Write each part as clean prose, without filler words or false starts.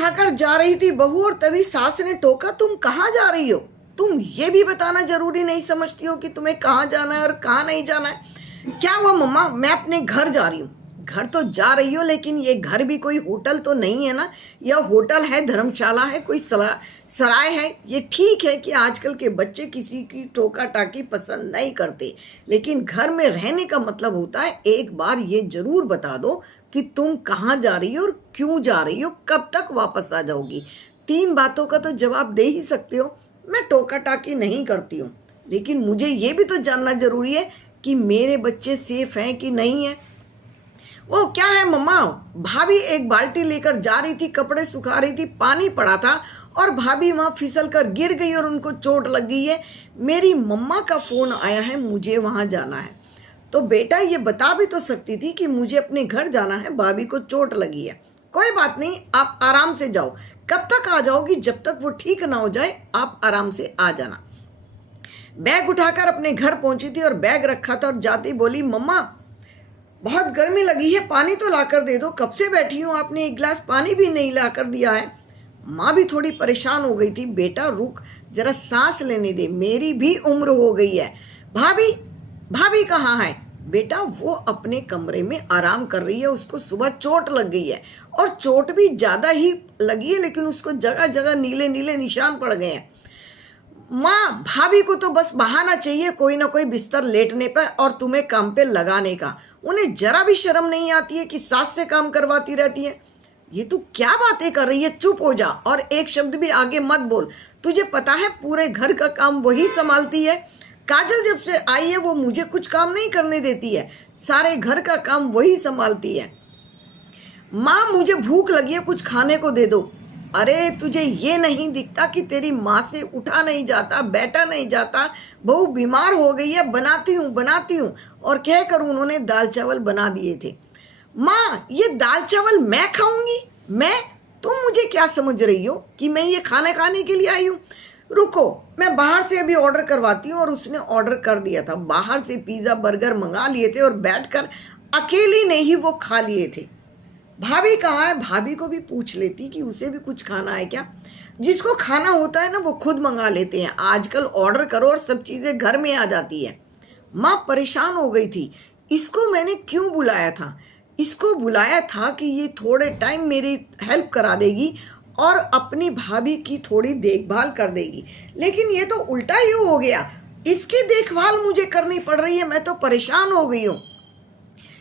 उठाकर जा रही थी बहू और तभी सास ने टोका, तुम कहाँ जा रही हो? तुम ये भी बताना जरूरी नहीं समझती हो कि तुम्हें कहाँ जाना है और कहाँ नहीं जाना है? क्या हुआ मम्मा? मैं अपने घर जा रही हूँ। घर तो जा रही हो, लेकिन ये घर भी कोई होटल तो नहीं है ना। यह होटल है, धर्मशाला है, कोई सराय है। ये ठीक है कि आजकल के बच्चे किसी की टोका टाकी पसंद नहीं करते, लेकिन घर में रहने का मतलब होता है एक बार ये जरूर बता दो कि तुम कहाँ जा रही हो और क्यों जा रही हो, कब तक वापस आ जाओगी। 3 बातों का तो जवाब दे ही सकते हो। मैं टोका टाकी नहीं करती हूँ, लेकिन मुझे ये भी तो जानना जरूरी है कि मेरे बच्चे सेफ हैं कि नहीं है। वो क्या है मम्मा? भाभी एक बाल्टी लेकर जा रही थी, कपड़े सुखा रही थी, पानी पड़ा था और भाभी वहां फिसल कर गिर गई और उनको चोट लग गई है। मेरी मम्मा का फोन आया है, मुझे वहां जाना है। तो बेटा ये बता भी तो सकती थी कि मुझे अपने घर जाना है, भाभी को चोट लगी है। कोई बात नहीं, आप आराम से जाओ। कब तक आ जाओगी? जब तक वो ठीक ना हो जाए आप आराम से आ जाना। बैग उठाकर अपने घर पहुंची थी और बैग रखा था और जाती बोली, मम्मा बहुत गर्मी लगी है, पानी तो लाकर दे दो। कब से बैठी हूँ, आपने एक गिलास पानी भी नहीं लाकर दिया है। माँ भी थोड़ी परेशान हो गई थी। बेटा रुक, जरा सांस लेने दे, मेरी भी उम्र हो गई है। भाभी भाभी कहाँ है? बेटा वो अपने कमरे में आराम कर रही है, उसको सुबह चोट लग गई है और चोट भी ज़्यादा ही लगी है, लेकिन उसको जगह जगह नीले नीले निशान पड़ गए हैं। माँ भाभी को तो बस बहाना चाहिए कोई ना कोई बिस्तर लेटने पर और तुम्हें काम पे लगाने का। उन्हें जरा भी शर्म नहीं आती है कि सास से काम करवाती रहती है। ये तू क्या बातें कर रही है? चुप हो जा और एक शब्द भी आगे मत बोल। तुझे पता है पूरे घर का काम वही संभालती है। काजल जब से आई है वो मुझे कुछ काम नहीं करने देती है, सारे घर का काम वही संभालती है। माँ मुझे भूख लगी है, कुछ खाने को दे दो। अरे तुझे ये नहीं दिखता कि तेरी माँ से उठा नहीं जाता, बैठा नहीं जाता, बहू बीमार हो गई है, बनाती हूँ और कह कर उन्होंने दाल चावल बना दिए थे। माँ ये दाल चावल मैं खाऊंगी? तुम मुझे क्या समझ रही हो कि मैं ये खाना खाने के लिए आई हूँ? रुको, मैं बाहर से अभी ऑर्डर करवाती हूँ। और उसने ऑर्डर कर दिया था, बाहर से पिज़्ज़ा बर्गर मंगा लिए थे और बैठकर अकेली ने ही वो खा लिए थे। भाभी कहाँ है? भाभी को भी पूछ लेती कि उसे भी कुछ खाना है क्या। जिसको खाना होता है ना वो खुद मंगा लेते हैं। आजकल ऑर्डर करो और सब चीज़ें घर में आ जाती है। माँ परेशान हो गई थी। इसको मैंने क्यों बुलाया था? इसको बुलाया था कि ये थोड़े टाइम मेरी हेल्प करा देगी और अपनी भाभी की थोड़ी देखभाल कर देगी, लेकिन ये तो उल्टा ही हो गया। इसकी देखभाल मुझे करनी पड़ रही है। मैं तो परेशान हो गई हूँ।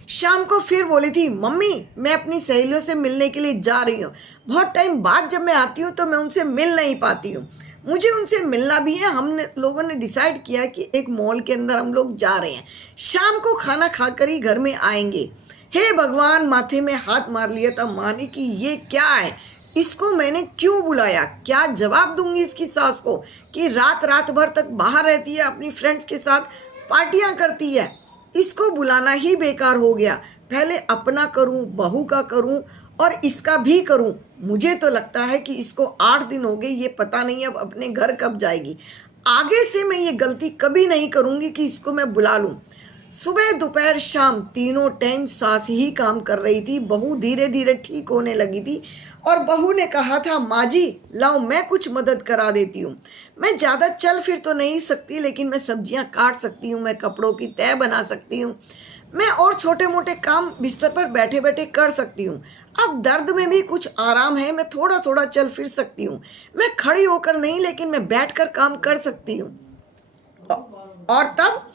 शाम को फिर बोली थी, मम्मी मैं अपनी सहेलियों से मिलने के लिए जा रही हूँ। बहुत टाइम बाद जब मैं आती हूँ तो मैं उनसे मिल नहीं पाती हूँ। मुझे उनसे मिलना भी है। हमने लोगों ने डिसाइड किया कि एक मॉल के अंदर हम लोग जा रहे हैं। शाम को खाना खाकर ही घर में आएंगे। हे भगवान, माथे में हाथ मार लिया था माँ ने कि ये क्या है, इसको मैंने क्यों बुलाया? क्या जवाब दूंगी इसकी सास को कि रात रात भर तक बाहर रहती है, अपनी फ्रेंड्स के साथ पार्टियां करती है। इसको बुलाना ही बेकार हो गया। पहले अपना करूं, बहू का करूं और इसका भी करूं। मुझे तो लगता है कि इसको 8 दिन हो गए, ये पता नहीं अब अपने घर कब जाएगी। आगे से मैं ये गलती कभी नहीं करूंगी कि इसको मैं बुला लूं। सुबह दोपहर शाम तीनों टाइम सास ही काम कर रही थी। बहू धीरे धीरे ठीक होने लगी थी और बहू ने कहा था, माँ जी लाओ मैं कुछ मदद करा देती हूँ। मैं ज़्यादा चल फिर तो नहीं सकती, लेकिन मैं सब्जियाँ काट सकती हूँ, मैं कपड़ों की तह बना सकती हूँ, मैं और छोटे मोटे काम बिस्तर पर बैठे बैठे कर सकती हूँ। अब दर्द में भी कुछ आराम है, मैं थोड़ा थोड़ा चल फिर सकती हूँ। मैं खड़ी होकर नहीं, लेकिन मैं बैठकर काम कर सकती हूँ। और तब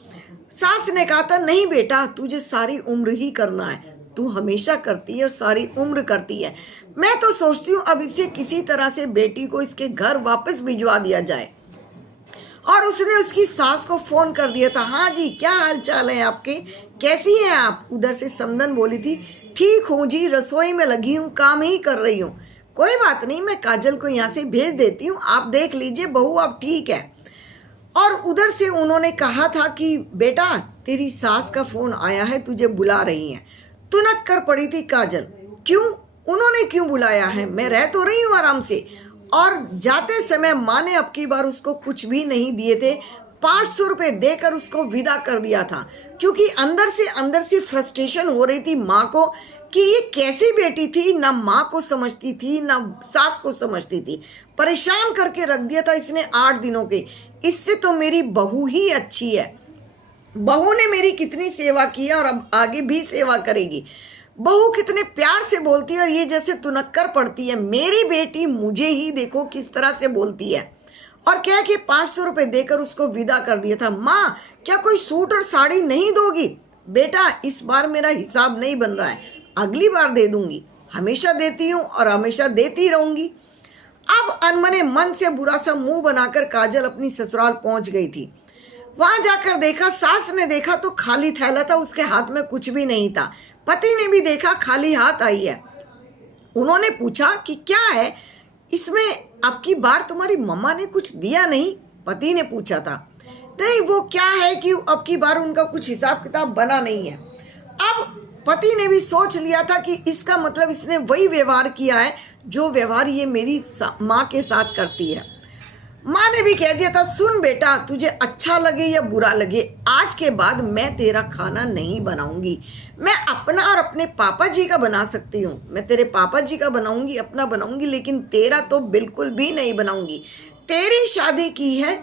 सास ने कहा था, नहीं बेटा तुझे सारी उम्र ही करना है, तू हमेशा करती है और सारी उम्र करती है। मैं तो सोचती हूँ अब इसे किसी तरह से बेटी को इसके घर वापस भिजवा दिया जाए। और उसने उसकी सास को फोन कर दिया था। हाँ जी, क्या हाल चाल है आपके, कैसी हैं आप? उधर से समदन बोली थी, ठीक हूँ जी, रसोई में लगी हूँ, काम ही कर रही हूँ। कोई बात नहीं, मैं काजल को यहाँ से भेज देती हूँ, आप देख लीजिए बहू अब ठीक है। और उधर से उन्होंने कहा था कि बेटा तेरी सास का फोन आया है, तुझे बुला रही हैं। तुनक कर पड़ी थी काजल, क्यों, उन्होंने क्यों बुलाया है? मैं रह तो रही हूँ आराम से। और जाते समय माँ ने अब की बार उसको कुछ भी नहीं दिए थे, 500 रुपये देकर उसको विदा कर दिया था, क्योंकि अंदर से फ्रस्ट्रेशन हो रही थी माँ को कि ये कैसी बेटी थी, ना माँ को समझती थी ना सास को समझती थी। परेशान करके रख दिया था इसने 8 दिनों के। इससे तो मेरी बहू ही अच्छी है। बहू ने मेरी कितनी सेवा की है और अब आगे भी सेवा करेगी। बहू कितने प्यार से बोलती है और ये जैसे तुनक्कर पड़ती है। मेरी बेटी मुझे ही देखो किस तरह से बोलती है। और क्या कि 500 रुपये देकर उसको विदा कर दिया था। माँ, क्या कोई सूट और साड़ी नहीं दोगी? बेटा, इस बार मेरा हिसाब नहीं बन रहा है, अगली बार दे दूंगी। हमेशा देती हूँ और हमेशा देती रहूंगी। अब अनमने मन से बुरा सा मुंह बनाकर काजल अपनी ससुराल पहुंच गई थी। वहां जाकर देखा, सास ने देखा तो खाली थैला था, उसके हाथ में कुछ भी नहीं था। पति ने भी देखा, खाली हाथ आई है। उन्होंने पूछा कि क्या है इसमें, अब की बार तुम्हारी मम्मा ने कुछ दिया नहीं? पति ने पूछा था। नहीं, वो क्या है कि अब की बार उनका कुछ हिसाब किताब बना नहीं है। अब पति ने भी सोच लिया था कि इसका मतलब इसने वही व्यवहार किया है जो व्यवहार ये मेरी माँ के साथ करती है। माँ ने भी कह दिया था, सुन बेटा, तुझे अच्छा लगे या बुरा लगे, आज के बाद मैं तेरा खाना नहीं बनाऊंगी। मैं अपना और अपने पापा जी का बना सकती हूँ। मैं तेरे पापा जी का बनाऊंगी, अपना बनाऊंगी, लेकिन तेरा तो बिल्कुल भी नहीं बनाऊंगी। तेरी शादी की है,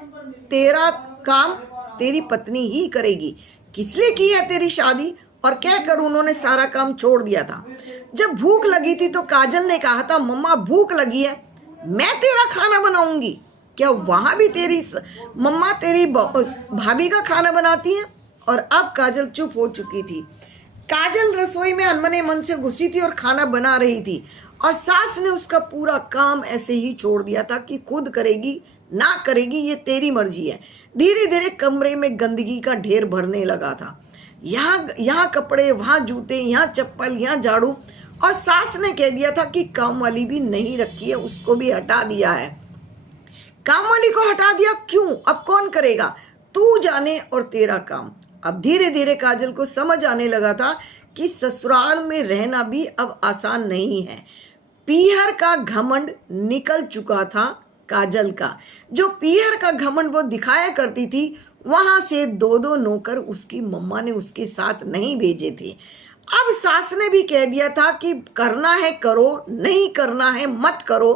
तेरा काम तेरी पत्नी ही करेगी। किस लिए की है तेरी शादी? और क्या करूं, उन्होंने सारा काम छोड़ दिया था। जब भूख लगी थी तो काजल ने कहा था, मम्मा भूख लगी है, मैं तेरा खाना बनाऊंगी। क्या वहां भी तेरी मम्मा तेरी भाभी का खाना बनाती हैं? और अब काजल चुप हो चुकी थी। काजल रसोई में अनमने मन से घुसी थी और खाना बना रही थी, और सास ने उसका पूरा काम ऐसे ही छोड़ दिया था कि खुद करेगी ना करेगी ये तेरी मर्जी है। धीरे धीरे कमरे में गंदगी का ढेर भरने लगा था। यहाँ कपड़े, वहाँ जूते, यहाँ चप्पल, यहाँ झाड़ू। और सास ने कह दिया था कि काम वाली भी नहीं रखी है, उसको भी हटा दिया है। काम वाली को हटा दिया क्यों? अब कौन करेगा? तू जाने और तेरा काम। अब धीरे धीरे काजल को समझ आने लगा था कि ससुराल में रहना भी अब आसान नहीं है। पीहर का घमंड निकल चुका था काजल का। जो पीहर का घमंड वो दिखाया करती थी, वहां से 2-2 नौकर उसकी मम्मा ने उसके साथ नहीं भेजे थे। अब सास ने भी कह दिया था कि करना है करो, नहीं करना है मत करो।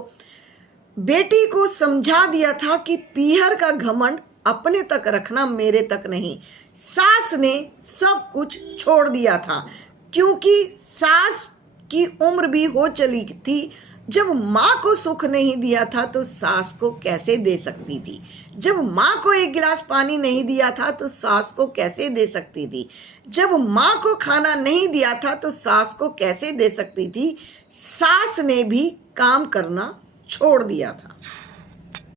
बेटी को समझा दिया था कि पीहर का घमंड अपने तक रखना, मेरे तक नहीं। सास ने सब कुछ छोड़ दिया था, क्योंकि सास की उम्र भी हो चली थी। जब माँ को सुख नहीं दिया था तो सास को कैसे दे सकती थी? जब माँ को 1 गिलास पानी नहीं दिया था तो सास को कैसे दे सकती थी? जब माँ को खाना नहीं दिया था तो सास को कैसे दे सकती थी? सास ने भी काम करना छोड़ दिया था।